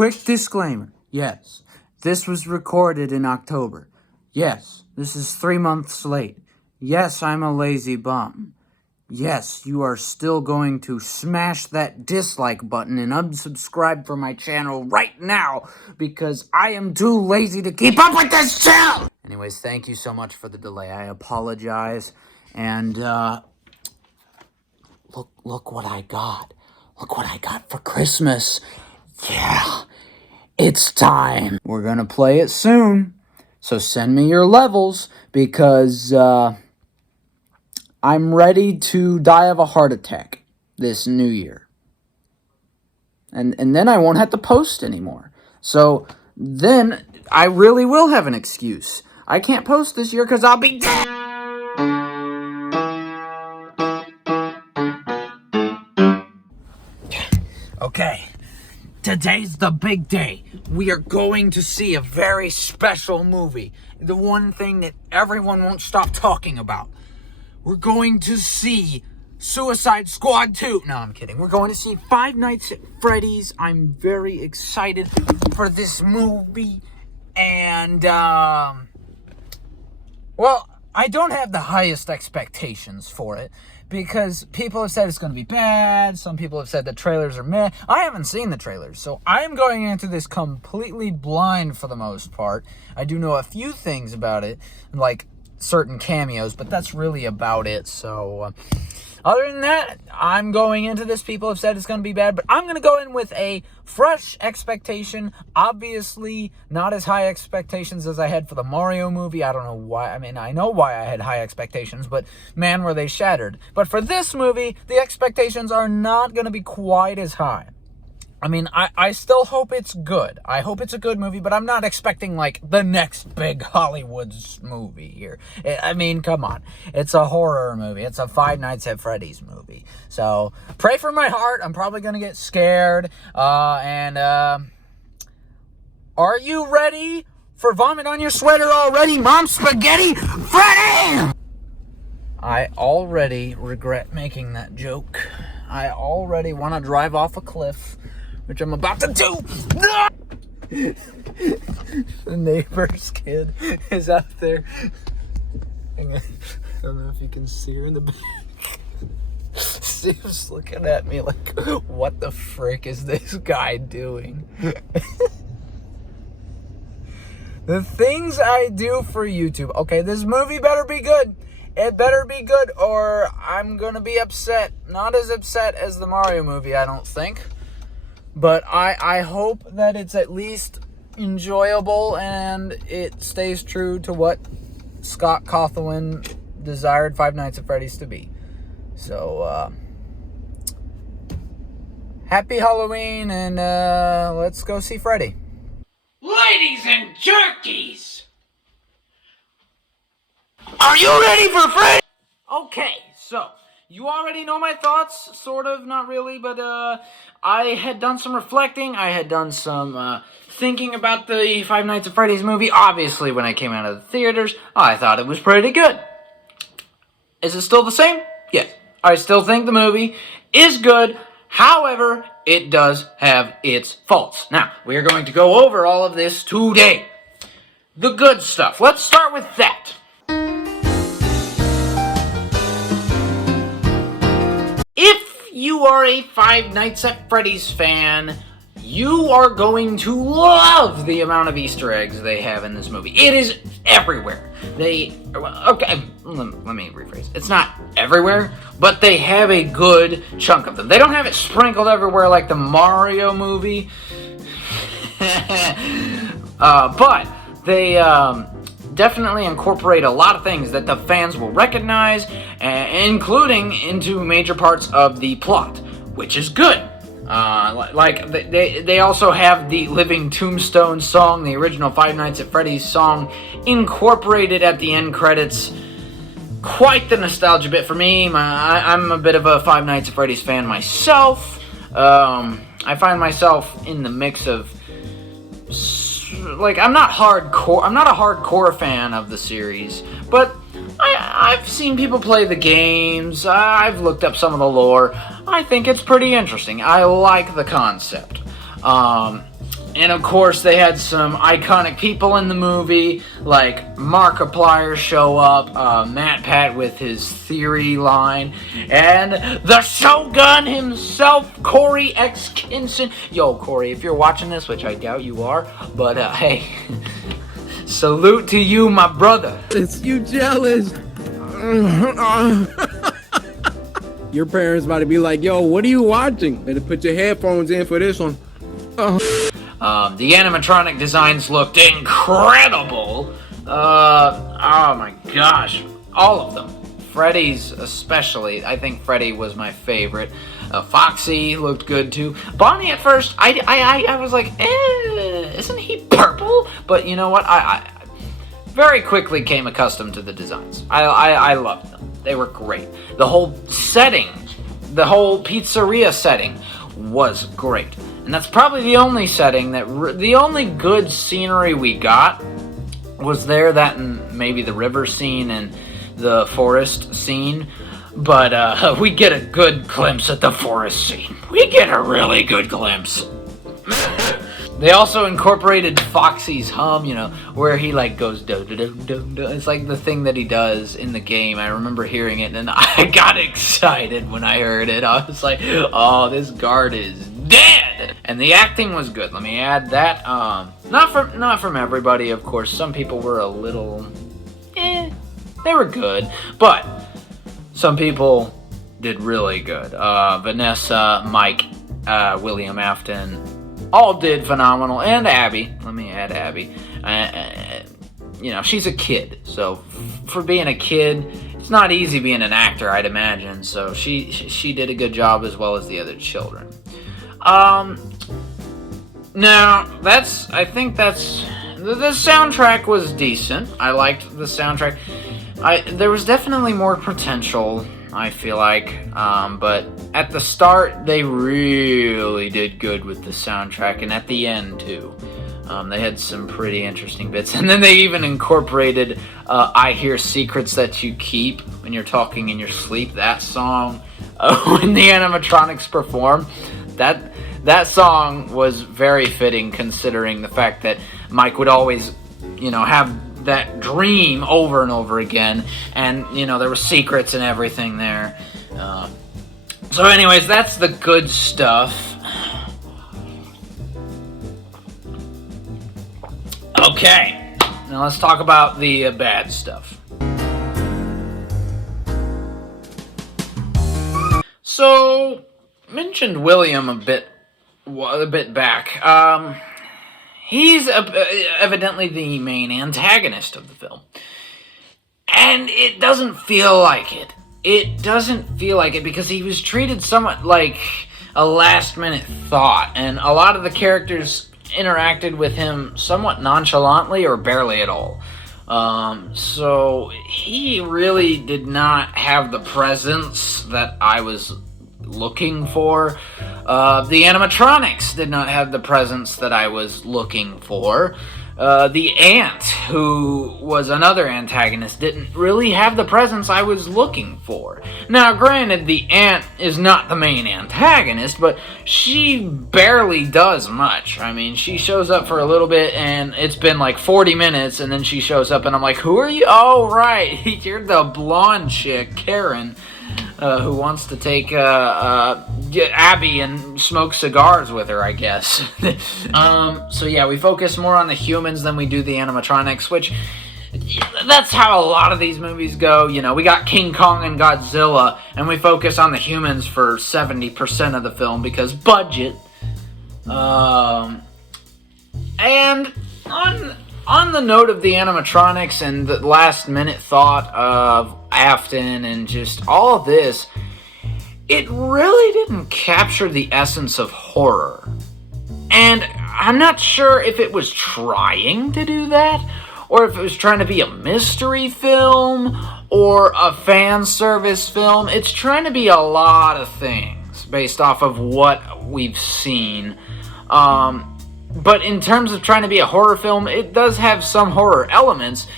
quick disclaimer. Yes, this was recorded in October. Yes, this is 3 months late. Yes, I'm a lazy bum. Yes, you are still going to smash that dislike button and unsubscribe from my channel right now because I am too lazy to keep up with this channel! Anyways, thank you so much for the delay. I apologize. And, look what I got. Look what I got for Christmas. Yeah, it's time. We're gonna play it soon. So send me your levels because, I'm ready to die of a heart attack this new year. And then I won't have to post anymore. So then I really will have an excuse. I can't post this year because I'll be dead. Okay, today's the big day. We are going to see a very special movie. The one thing that everyone won't stop talking about. We're going to see Suicide Squad 2. No, I'm kidding. We're going to see Five Nights at Freddy's. I'm very excited for this movie. And, well, I don't have the highest expectations for it because people have said it's going to be bad. Some people have said the trailers are meh. I haven't seen the trailers, so I am going into this completely blind for the most part. I do know a few things about it, like certain cameos, but that's really about it. So other than that, I'm going into this. People have said it's going to be bad, but I'm going to go in with a fresh expectation. Obviously not as high expectations as I had for the Mario movie. I don't know why. I mean, I know why I had high expectations, but man, were they shattered. But for this movie, the expectations are not going to be quite as high. I mean, I still hope it's good. I hope it's a good movie, but I'm not expecting, like, the next big Hollywood movie here. I mean, come on. It's a horror movie. It's a Five Nights at Freddy's movie. So, pray for my heart. I'm probably going to get scared. Are you ready for vomit on your sweater already, Mom Spaghetti? Freddy! I already regret making that joke. I already want to drive off a cliff, which I'm about to do. The neighbor's kid is out there. I don't know if you can see her in the back. Steve's looking at me like, what the frick is this guy doing? The things I do for YouTube. Okay, this movie better be good. It better be good or I'm going to be upset. Not as upset as the Mario movie, I don't think. But I hope that it's at least enjoyable and it stays true to what Scott Cawthon desired Five Nights at Freddy's to be. So, happy Halloween and let's go see Freddy. Ladies and jerkies! Are you ready for Freddy? Okay, so you already know my thoughts, sort of, not really, but I had done some reflecting. I had done some thinking about the Five Nights at Freddy's movie. Obviously, when I came out of the theaters, I thought it was pretty good. Is it still the same? Yes. I still think the movie is good. However, it does have its faults. Now, we are going to go over all of this today. The good stuff. Let's start with that. If you are a Five Nights at Freddy's fan, you are going to love the amount of Easter eggs they have in this movie. It is everywhere. Okay, let me rephrase. It's not everywhere, but they have a good chunk of them. They don't have it sprinkled everywhere like the Mario movie. But they definitely incorporate a lot of things that the fans will recognize, including into major parts of the plot, which is good. Like they also have the Living Tombstone song, the original Five Nights at Freddy's song, incorporated at the end credits. Quite the nostalgia bit for me. I'm a bit of a Five Nights at Freddy's fan myself. I find myself in the mix of, like, I'm not a hardcore fan of the series, but I've seen people play the games. I've looked up some of the lore. I think it's pretty interesting. I like the concept. And And of course, they had some iconic people in the movie, like Markiplier show up, Matt Pat with his theory line, and the Shogun himself, Corey X. Kinson. Yo, Corey, if you're watching this, which I doubt you are, but hey, salute to you, my brother. It's you jealous. Your parents about to be like, yo, what are you watching? Better put your headphones in for this one. The animatronic designs looked incredible. Oh my gosh, all of them. Freddy's especially. I think Freddy was my favorite. Foxy looked good too. Bonnie at first, I was like, isn't he purple? But you know what? I very quickly came accustomed to the designs. I loved them. They were great. The whole setting, the whole pizzeria setting was great. And that's probably the only setting the only good scenery we got was there, that and maybe the river scene and the forest scene. But we get a good glimpse at the forest scene. We get a really good glimpse. They also incorporated Foxy's hum, you know, where he like goes do do do do do. It's like the thing that he does in the game. I remember hearing it and I got excited when I heard it. I was like, oh, this guard is dead. And the acting was good. Let me add that. Not from everybody, of course. Some people were a little, they were good, but some people did really good. Vanessa, Mike, William Afton, all did phenomenal, and Abby. Let me add Abby. You know, she's a kid, so for being a kid, it's not easy being an actor, I'd imagine. So she did a good job, as well as the other children. Now I think the soundtrack was decent. I liked the soundtrack. There was definitely more potential, I feel like, but at the start they really did good with the soundtrack, and at the end too. They had some pretty interesting bits, and then they even incorporated I Hear Secrets That You Keep When You're Talking in Your Sleep. That song, when the animatronics perform, that song was very fitting, considering the fact that Mike would always, you know, have that dream over and over again, and you know, there were secrets and everything there. So anyways, that's the good stuff. Okay, now let's talk about the bad stuff. So, mentioned William a bit back. He's evidently the main antagonist of the film. And it doesn't feel like it. It doesn't feel like it because he was treated somewhat like a last-minute thought. And a lot of the characters interacted with him somewhat nonchalantly or barely at all. So he really did not have the presence that I was looking for. The animatronics did not have the presence that I was looking for. The ant, who was another antagonist, didn't really have the presence I was looking for. Now, granted, the ant is not the main antagonist, but she barely does much. I mean, she shows up for a little bit, and it's been like 40 minutes, and then she shows up, and I'm like, who are you? Oh, right, you're the blonde chick, Karen, who wants to take Abby and smoke cigars with her, I guess. So yeah, we focus more on the humans than we do the animatronics, which that's how a lot of these movies go. You know, we got King Kong and Godzilla, and we focus on the humans for 70% of the film because budget. And on the note of the animatronics and the last minute thought of Afton and just all of this, it really didn't capture the essence of horror. And I'm not sure if it was trying to do that, or if it was trying to be a mystery film, or a fan service film. It's trying to be a lot of things based off of what we've seen. But in terms of trying to be a horror film, it does have some horror elements,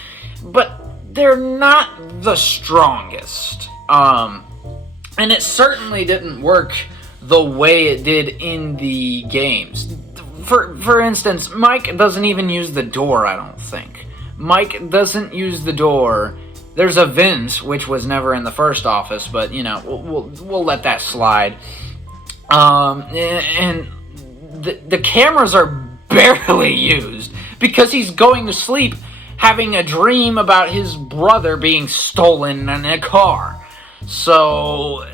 but they're not the strongest. And it certainly didn't work the way it did in the games. for instance, Mike doesn't even use the door, I don't think. Mike doesn't use the door. There's a vent, which was never in the first office, but, you know, we'll let that slide. And the cameras are barely used because he's going to sleep having a dream about his brother being stolen in a car. So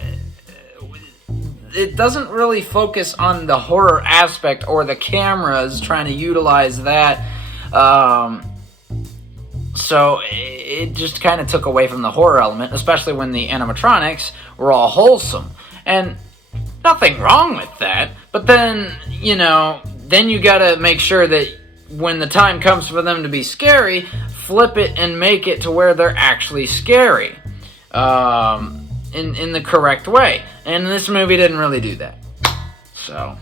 it doesn't really focus on the horror aspect or the cameras trying to utilize that. So it just kind of took away from the horror element, especially when the animatronics were all wholesome. And nothing wrong with that, but then, you know, then you gotta make sure that when the time comes for them to be scary, flip it and make it to where they're actually scary. In the correct way. And this movie didn't really do that. So,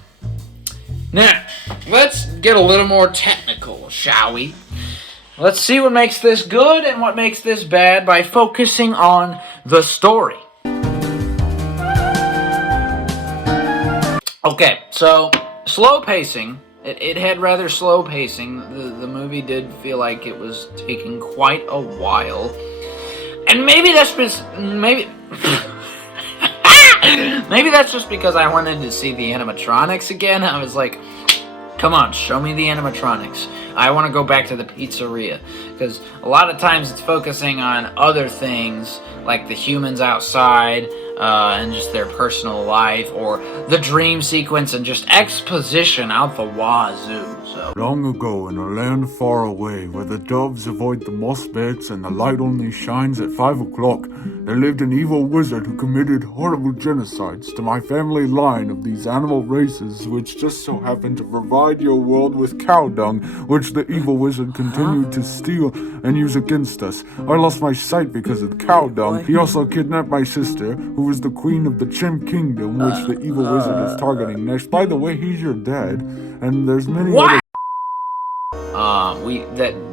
now, let's get a little more technical, shall we? Let's see what makes this good and what makes this bad by focusing on the story. Okay, so, slow pacing. It had rather slow pacing. The movie did feel like it was taking quite a while. And maybe that's just... Maybe that's just because I wanted to see the animatronics again. I was like, come on, show me the animatronics. I want to go back to the pizzeria. Because a lot of times it's focusing on other things, like the humans outside, and just their personal life, or the dream sequence, and just exposition out the wazoo. So Long ago, in a land far away, where the doves avoid the moss beds and the light only shines at 5 o'clock, there lived an evil wizard who committed horrible genocides to my family line of these animal races, which just so happened to provide your world with cow dung, which the evil wizard continued to steal and use against us. I lost my sight because of cow dung. He also kidnapped my sister, who was the queen of the Chimp Kingdom, which the evil wizard is targeting next. By the way, he's your dad, and there's many other...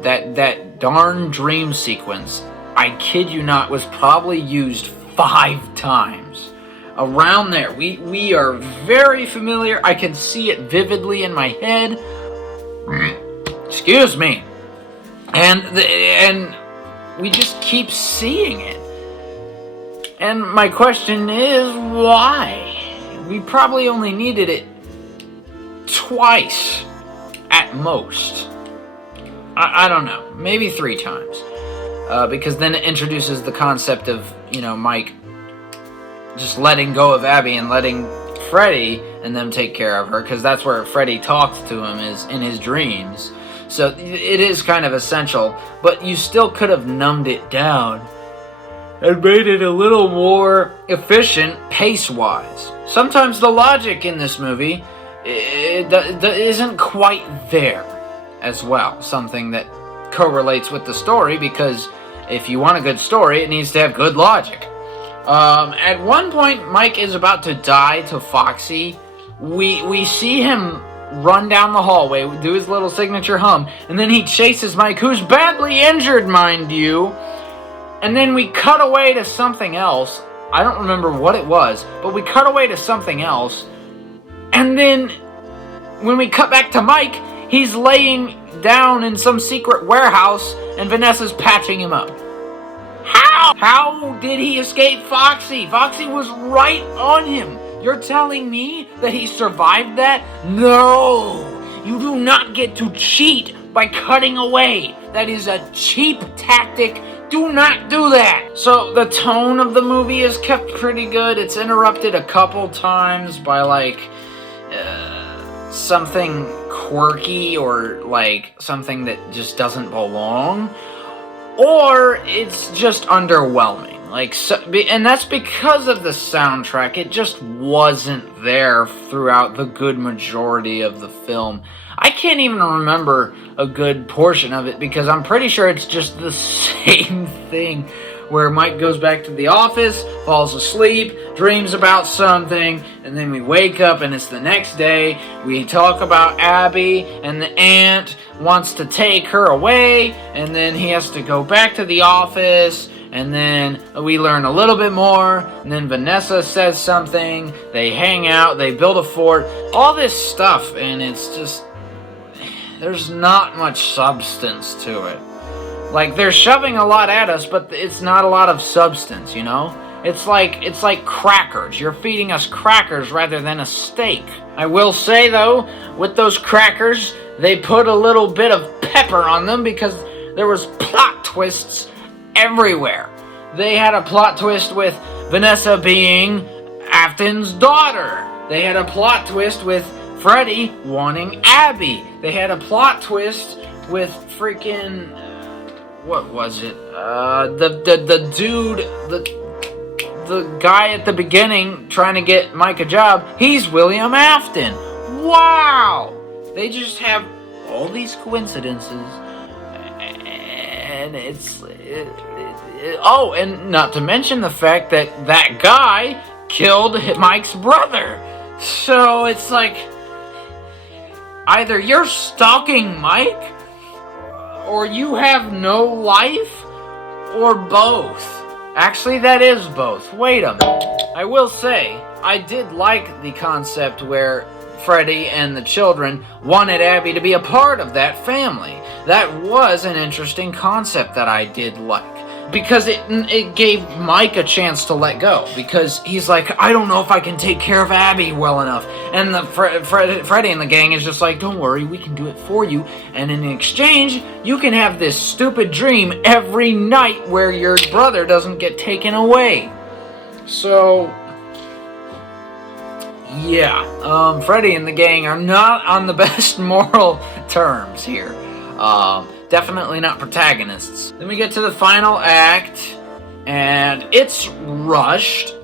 That darn dream sequence, I kid you not, was probably used 5 times. Around there. We are very familiar. I can see it vividly in my head. Excuse me. And we just keep seeing it. And my question is, why? We probably only needed it twice at most. I don't know, maybe 3 times. Because then it introduces the concept of, you know, Mike just letting go of Abby and letting Freddy and them take care of her, because that's where Freddy talks to him, is in his dreams. So it is kind of essential, but you still could have numbed it down and made it a little more efficient pace-wise. Sometimes the logic in this movie isn't quite there as well. Something that correlates with the story, because if you want a good story, it needs to have good logic. At one point, Mike is about to die to Foxy. We see him run down the hallway, do his little signature hum, and then he chases Mike, who's badly injured, mind you. And then we cut away to something else. I don't remember what it was, but we cut away to something else. And then when we cut back to Mike, he's laying down in some secret warehouse and Vanessa's patching him up. How did he escape Foxy? Foxy was right on him. You're telling me that he survived that? No! You do not get to cheat by cutting away. That is a cheap tactic. Do not do that. So the tone of the movie is kept pretty good. It's interrupted a couple times by like something quirky or like something that just doesn't belong, or it's just underwhelming. And that's because of the soundtrack. It just wasn't there throughout the good majority of the film. I can't even remember a good portion of it because I'm pretty sure it's just the same thing, where Mike goes back to the office, falls asleep, dreams about something, and then we wake up and it's the next day. We talk about Abby, and the aunt wants to take her away, and then he has to go back to the office, and then we learn a little bit more, and then Vanessa says something, they hang out, they build a fort, all this stuff, and it's just there's not much substance to it. Like, they're shoving a lot at us, but it's not a lot of substance, you know? It's like crackers. You're feeding us crackers rather than a steak. I will say, though, with those crackers, they put a little bit of pepper on them because there was plot twists everywhere. They had a plot twist with Vanessa being Afton's daughter. They had a plot twist with Freddy wanting Abby. They had a plot twist with freaking... what was it? The dude... The guy at the beginning trying to get Mike a job, he's William Afton. Wow! They just have all these coincidences, and oh, and not to mention the fact that that guy killed Mike's brother. So it's like, either you're stalking Mike, or you have no life, or both. Actually, that is both. Wait a minute. I will say, I did like the concept where Freddy and the children wanted Abby to be a part of that family. That was an interesting concept that I did like. Because it gave Mike a chance to let go. Because he's like, I don't know if I can take care of Abby well enough. And the Freddy and the gang is just like, don't worry, we can do it for you. And in exchange, you can have this stupid dream every night where your brother doesn't get taken away. So, yeah. Freddy and the gang are not on the best moral terms here. Definitely not protagonists. Then we get to the final act, and it's rushed.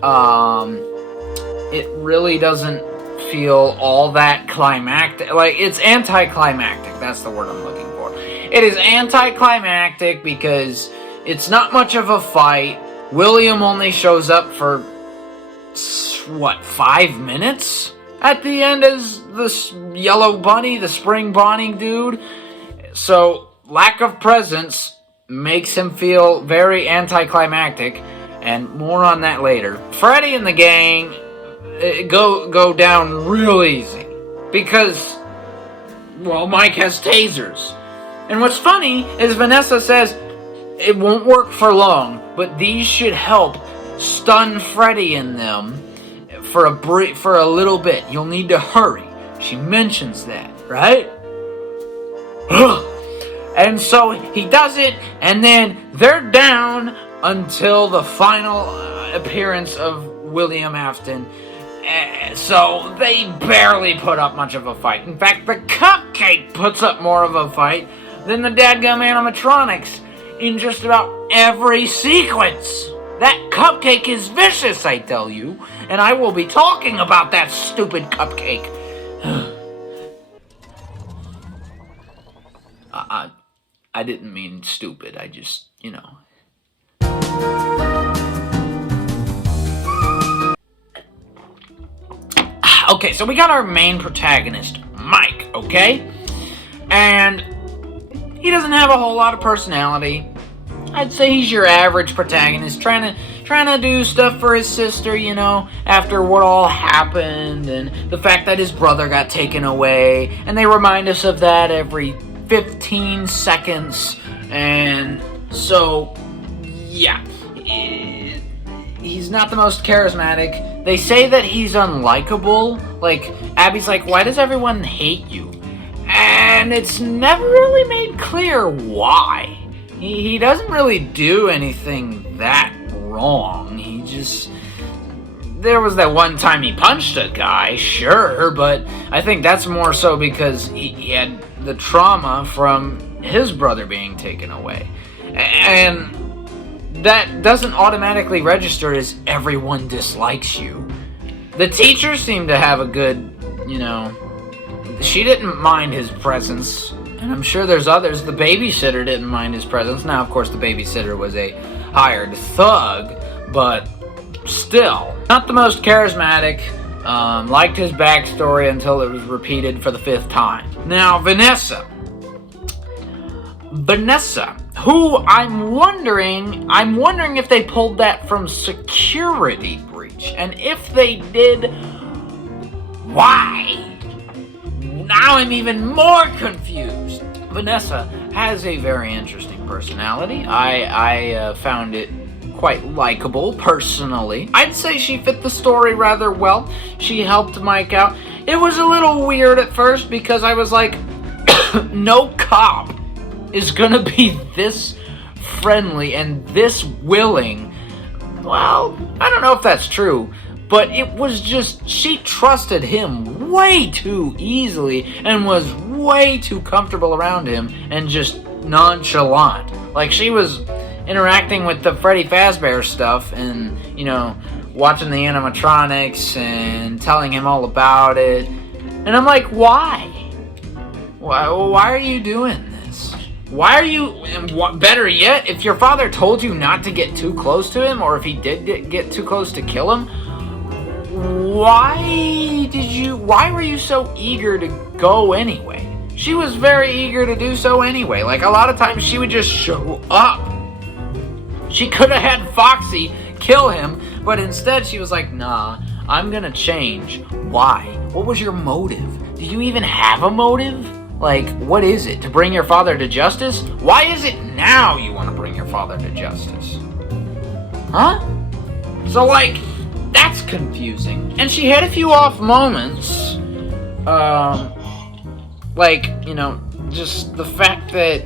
It really doesn't feel all that climactic. Like, it's anticlimactic. That's the word I'm looking for. It is anticlimactic because it's not much of a fight. William only shows up for, what, 5 minutes? At the end as this yellow bunny, the spring Bonnie dude. So, lack of presence makes him feel very anticlimactic, and more on that later. Freddy and the gang go down real easy because, well, Mike has tasers. And what's funny is Vanessa says it won't work for long, but these should help stun Freddy and them for a little bit. You'll need to hurry. She mentions that, right? And so he does it, and then they're down until the final appearance of William Afton. So they barely put up much of a fight. In fact, the cupcake puts up more of a fight than the dadgum animatronics in just about every sequence. That cupcake is vicious, I tell you, and I will be talking about that stupid cupcake. I didn't mean stupid, I just, you know. Okay, so we got our main protagonist, Mike, okay? And he doesn't have a whole lot of personality. I'd say he's your average protagonist, trying to do stuff for his sister, you know, after what all happened, and the fact that his brother got taken away, and they remind us of that every 15 seconds, and so, yeah, he's not the most charismatic. They say that he's unlikable. Like, Abby's like, why does everyone hate you? And it's never really made clear why. He doesn't really do anything that wrong. He just... There was that one time he punched a guy, sure, but I think that's more so because he had the trauma from his brother being taken away. And that doesn't automatically register as everyone dislikes you. The teachers seem to have a good, you know... She didn't mind his presence, and I'm sure there's others. The babysitter didn't mind his presence. Now, of course, the babysitter was a hired thug, but still. Not the most charismatic. Liked his backstory until it was repeated for the 5th time. Now, Vanessa, who I'm wondering if they pulled that from Security Breach, and if they did, why? now I'm even more confused. Vanessa has a very interesting personality. I found it quite likable, personally. I'd say she fit the story rather well. She helped Mike out. It was a little weird at first because I was like, no cop is gonna be this friendly and this willing. Well, I don't know if that's true, but it was just, she trusted him way too easily and was way too comfortable around him and just nonchalant. Like, she was interacting with the Freddy Fazbear stuff and, you know, watching the animatronics and telling him all about it. And I'm like, why? Why are you doing this? Why are you, and better yet, if your father told you not to get too close to him, or if he did get too close to kill him, why were you so eager to go anyway? She was very eager to do so anyway. Like, a lot of times she would just show up. She could have had Foxy kill him, but instead she was like, nah, I'm gonna change. Why? What was your motive? Do you even have a motive? Like, what is it? To bring your father to justice? Why is it now you want to bring your father to justice? Huh? So, like, that's confusing. And she had a few off moments. Like, you know, just the fact that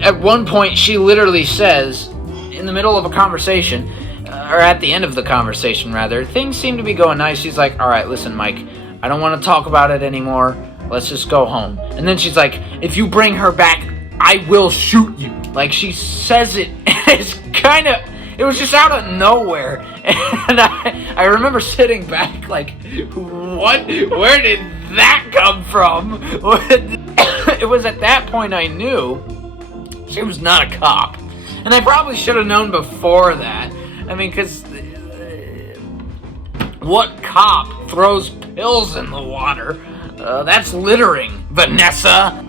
at one point she literally says, in the middle of a conversation, or at the end of the conversation, rather, things seem to be going nice. She's like, all right, listen, Mike, I don't want to talk about it anymore. Let's just go home. And then she's like, if you bring her back, I will shoot you. Like, she says it, and it's kind of, it was just out of nowhere. And I remember sitting back like, what? Where did that come from? It was at that point I knew she was not a cop. And I probably should have known before that. I mean, because what cop throws pills in the water? That's littering, Vanessa.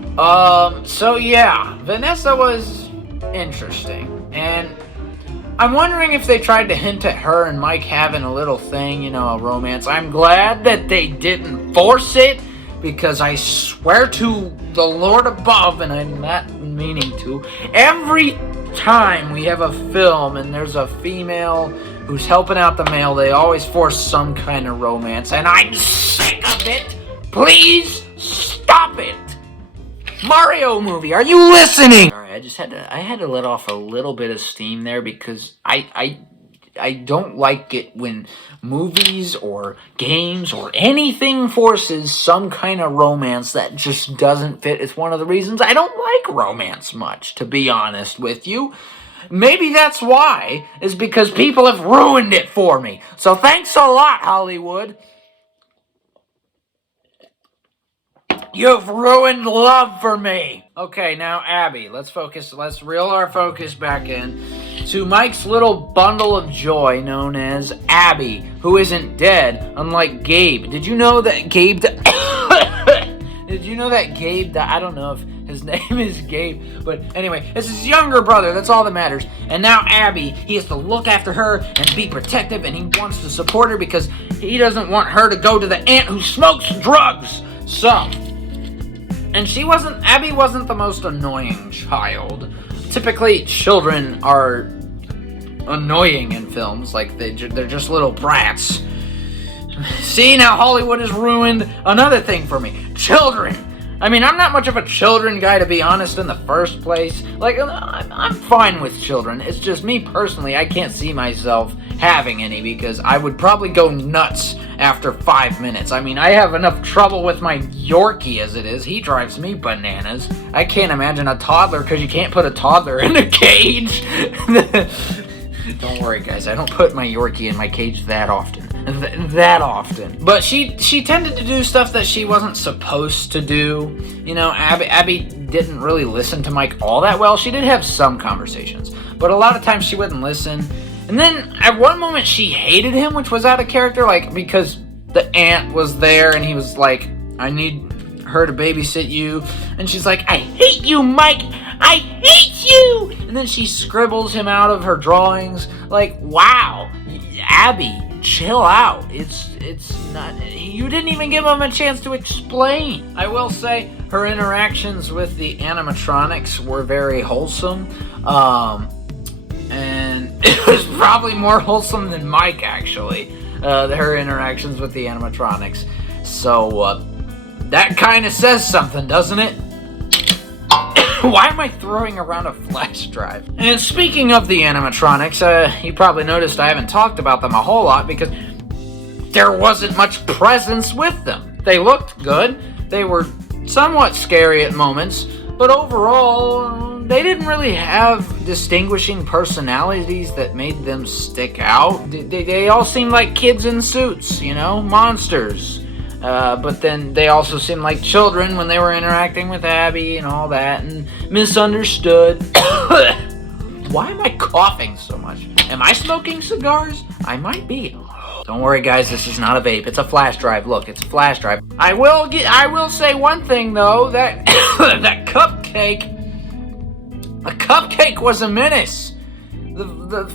So yeah, Vanessa was interesting. And I'm wondering if they tried to hint at her and Mike having a little thing, you know, a romance. I'm glad that they didn't force it, because I swear to the Lord above, and I'm not meaning to, every time we have a film and there's a female who's helping out the male, they always force some kind of romance, and I'm sick of it. Please stop it. Mario movie, are you listening? Sorry, I had to let off a little bit of steam there, because I don't like it when movies or games or anything forces some kind of romance that just doesn't fit. It's one of the reasons I don't like romance much, to be honest with you. Maybe that's why, is because people have ruined it for me. So thanks a lot, Hollywood. You've ruined love for me. Okay, now Abby, let's reel our focus back in to Mike's little bundle of joy known as Abby, who isn't dead, unlike Gabe. Did you know that Gabe I don't know if his name is Gabe, but anyway, it's his younger brother, that's all that matters. And now Abby, he has to look after her and be protective, and he wants to support her because he doesn't want her to go to the aunt who smokes drugs. So, and Abby wasn't the most annoying child. Typically, children are annoying in films, like they're just little brats. See, now Hollywood has ruined another thing for me. Children. I mean, I'm not much of a children guy, to be honest, in the first place. Like, I'm fine with children. It's just me personally, I can't see myself having any, because I would probably go nuts after 5 minutes. I mean, I have enough trouble with my Yorkie as it is. He drives me bananas. I can't imagine a toddler, because you can't put a toddler in a cage. Don't worry, guys. I don't put my Yorkie in my cage that often. But she tended to do stuff that she wasn't supposed to do. You know, Abby didn't really listen to Mike all that well. She did have some conversations, but a lot of times she wouldn't listen. And then at one moment she hated him, which was out of character, like, because the aunt was there and he was like, I need her to babysit you. And she's like, I hate you, Mike. I hate you. And then she scribbles him out of her drawings. Like, wow, Abby, chill out. It's not, You didn't even give him a chance to explain. I will say her interactions with the animatronics were very wholesome. And it was probably more wholesome than Mike, actually. Her interactions with the animatronics. So, that kind of says something, doesn't it? Why am I throwing around a flash drive? And speaking of the animatronics, you probably noticed I haven't talked about them a whole lot because there wasn't much presence with them. They looked good. They were somewhat scary at moments, but overall, they didn't really have distinguishing personalities that made them stick out. They all seemed like kids in suits, you know, monsters. But then they also seemed like children when they were interacting with Abby and all that, and misunderstood. Why am I coughing so much? Am I smoking cigars? I might be. Don't worry, guys. This is not a vape. It's a flash drive. Look, it's a flash drive. I will say one thing though. That that cupcake. A cupcake was a menace. The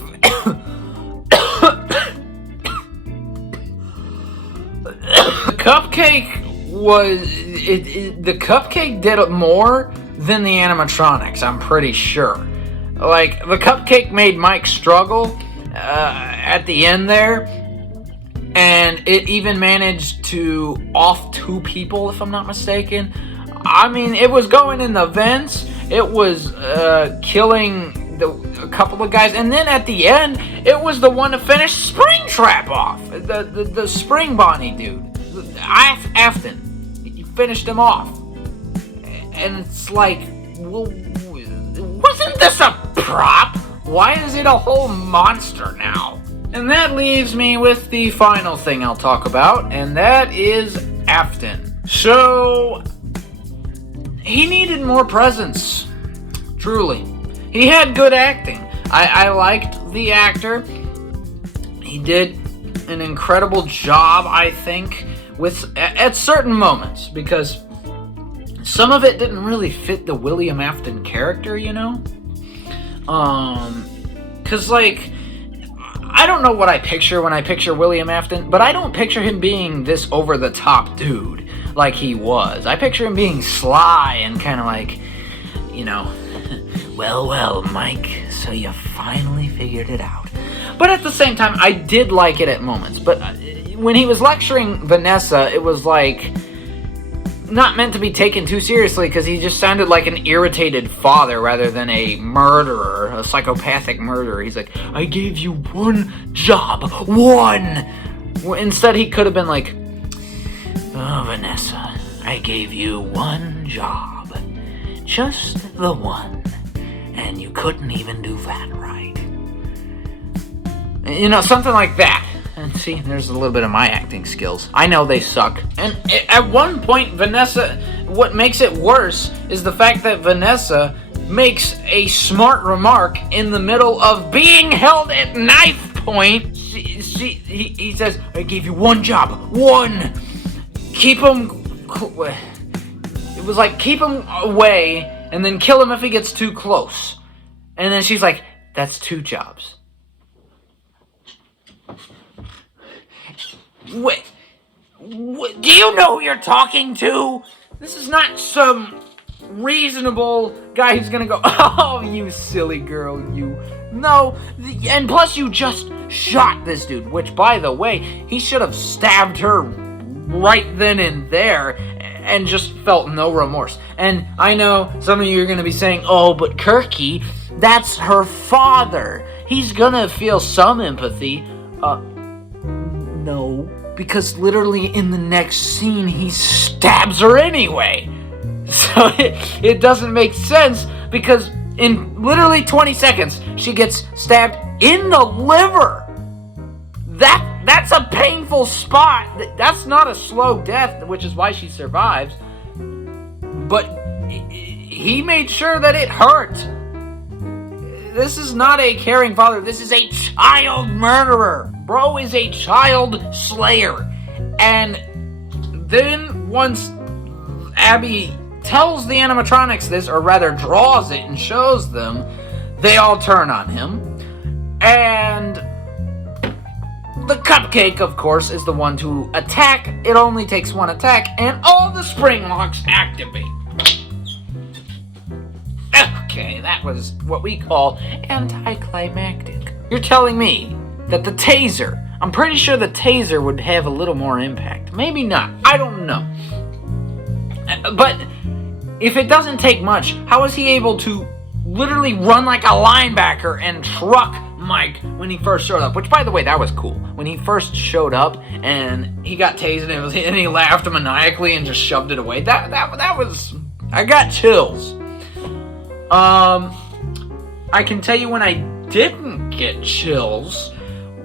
cupcake was the cupcake did more than the animatronics, I'm pretty sure. Like, the cupcake made Mike struggle at the end there, and it even managed to off 2 people, if I'm not mistaken. I mean, it was going in the vents, it was killing a couple of guys, and then at the end, it was the one to finish Springtrap off. The Spring Bonnie dude. Afton. He finished him off. And it's like, well, wasn't this a prop? Why is it a whole monster now? And that leaves me with the final thing I'll talk about, and that is Afton. So, he needed more presence. Truly. He had good acting. I liked the actor. He did an incredible job, I think, at certain moments, because some of it didn't really fit the William Afton character, you know? Cause like, I don't know what I picture when I picture William Afton, but I don't picture him being this over-the-top dude like he was. I picture him being sly and kind of like, you know, well, Mike, so you finally figured it out. But at the same time, I did like it at moments. But when he was lecturing Vanessa, it was like not meant to be taken too seriously because he just sounded like an irritated father rather than a murderer, a psychopathic murderer. He's like, I gave you one job. One! Instead, he could have been like, oh, Vanessa, I gave you one job. Just the one. And you couldn't even do that right. You know, something like that. And see, there's a little bit of my acting skills. I know they suck. And at one point, Vanessa, what makes it worse is the fact that Vanessa makes a smart remark in the middle of being held at knife point. He says, I gave you one job. One! Keep him... It was like, keep him away and then kill him if he gets too close. And then she's like, that's 2 jobs. Wait, do you know who you're talking to? This is not some reasonable guy who's gonna go, oh, you silly girl, you. No, and plus you just shot this dude, which, by the way, he should have stabbed her right then and there and just felt no remorse. And I know some of you are gonna be saying, oh, but Kirky, that's her father. He's gonna feel some empathy. No, because literally in the next scene, he stabs her anyway. So it doesn't make sense, because in literally 20 seconds, she gets stabbed in the liver. That's a painful spot. That's not a slow death, which is why she survives. But he made sure that it hurt. This is not a caring father. This is a child murderer. Bro is a child slayer. And then once Abby tells the animatronics this, or rather draws it and shows them, they all turn on him. And the cupcake, of course, is the one to attack. It only takes one attack, and all the spring locks activate. Okay, that was what we call anticlimactic. You're telling me that the taser, I'm pretty sure the taser would have a little more impact. Maybe not. I don't know. But if it doesn't take much, how is he able to literally run like a linebacker and truck Mike when he first showed up? Which, by the way, that was cool. When he first showed up and he got tased and he laughed maniacally and just shoved it away. That was... I got chills. I can tell you when I didn't get chills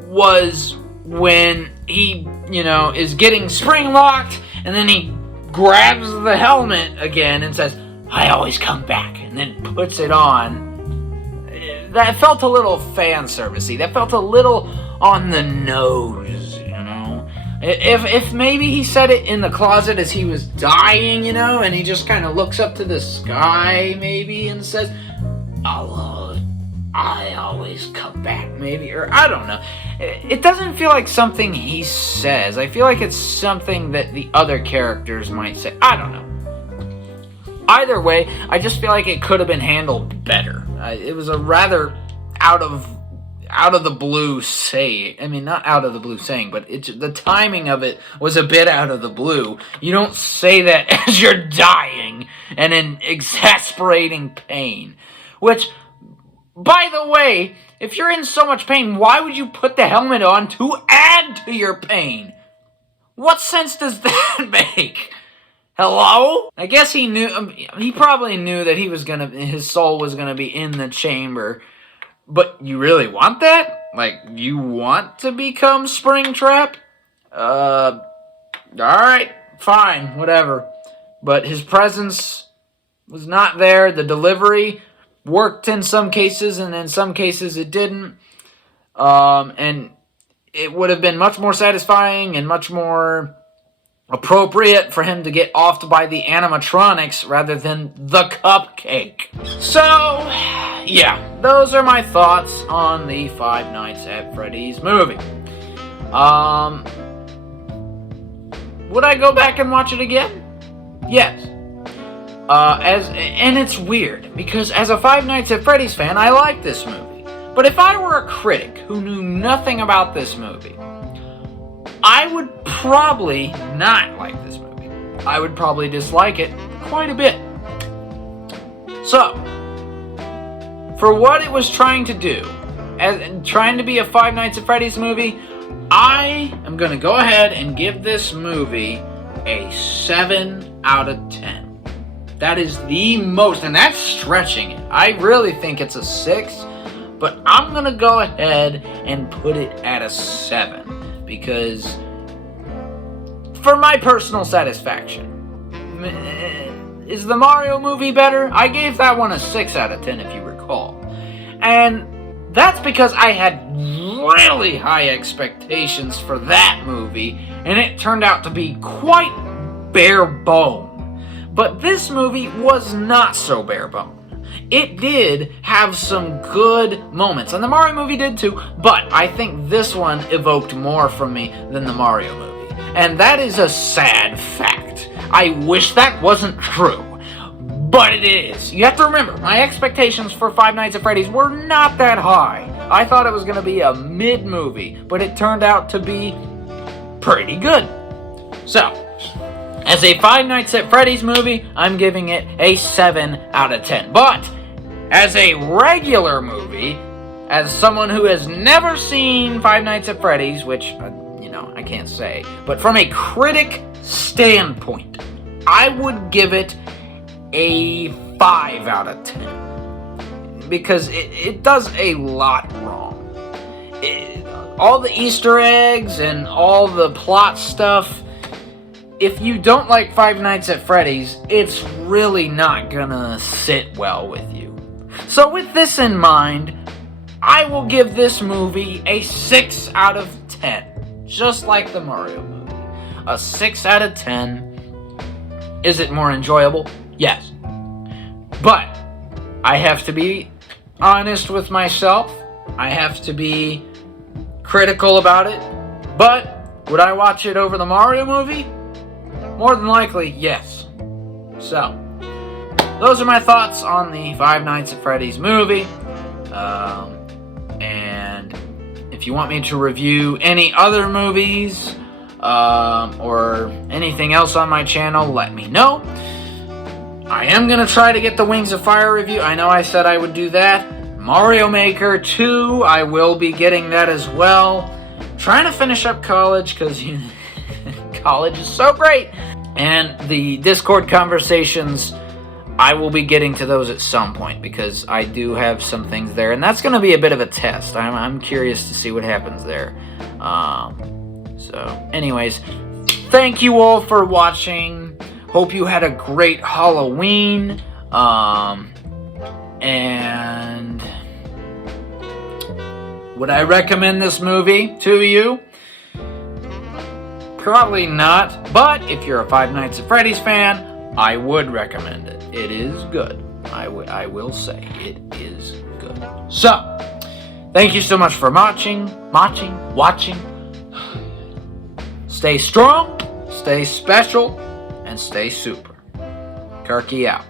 was when he, is getting spring locked and then he grabs the helmet again and says, "I always come back," and then puts it on. That felt a little fan servicey. That felt a little on the nose, If maybe he said it in the closet as he was dying, and he just kind of looks up to the sky, maybe, and says, "I always come back," maybe, or I don't know. It doesn't feel like something he says. I feel like it's something that the other characters might say. I don't know. Either way, I just feel like it could have been handled better. It was a rather out of the blue say. I mean, not out of the blue saying, but the timing of it was a bit out of the blue. You don't say that as you're dying and in exasperating pain. Which, by the way, if you're in so much pain, why would you put the helmet on to add to your pain? What sense does that make? Hello? I guess he knew. He probably knew that his soul was gonna be in the chamber. But you really want that? Like, you want to become Springtrap? Alright, fine, whatever. But his presence was not there. The delivery worked in some cases, and in some cases it didn't. And it would have been much more satisfying and much more appropriate for him to get offed by the animatronics rather than the cupcake. So, yeah, those are my thoughts on the Five Nights at Freddy's movie. Would I go back and watch it again? Yes. And it's weird, because as a Five Nights at Freddy's fan, I like this movie. But if I were a critic who knew nothing about this movie, I would probably not like this movie. I would probably dislike it quite a bit. So, for what it was trying to do, as trying to be a Five Nights at Freddy's movie, I am going to go ahead and give this movie a 7 out of 10. That is the most, and that's stretching it. I really think it's a 6, but I'm going to go ahead and put it at a 7. Because, for my personal satisfaction, is the Mario movie better? I gave that one a 6 out of 10, if you recall. And that's because I had really high expectations for that movie, and it turned out to be quite bare bone. But this movie was not so bare bone. It did have some good moments, and the Mario movie did too, but I think this one evoked more from me than the Mario movie. And that is a sad fact. I wish that wasn't true, but it is. You have to remember, my expectations for Five Nights at Freddy's were not that high. I thought it was going to be a mid-movie, but it turned out to be pretty good. So, as a Five Nights at Freddy's movie, I'm giving it a 7 out of 10. But, as a regular movie, as someone who has never seen Five Nights at Freddy's, which, I can't say, but from a critic standpoint, I would give it a 5 out of 10. Because it does a lot wrong. All the Easter eggs and all the plot stuff, if you don't like Five Nights at Freddy's, it's really not gonna sit well with you. So with this in mind, I will give this movie a 6 out of 10. Just like the Mario movie. A 6 out of 10. Is it more enjoyable? Yes. But I have to be honest with myself. I have to be critical about it. But would I watch it over the Mario movie? More than likely, yes. So, those are my thoughts on the Five Nights at Freddy's movie. And if you want me to review any other movies or anything else on my channel, let me know. I am going to try to get the Wings of Fire review. I know I said I would do that. Mario Maker 2, I will be getting that as well. Trying to finish up college because college is so great. And the Discord conversations, I will be getting to those at some point because I do have some things there. And that's going to be a bit of a test. I'm curious to see what happens there. So anyways, thank you all for watching. Hope you had a great Halloween. And would I recommend this movie to you? Probably not. But if you're a Five Nights at Freddy's fan, I would recommend it. It is good. I will say it is good. So, thank you so much for watching. Stay strong, stay special, and stay super. Kirky out.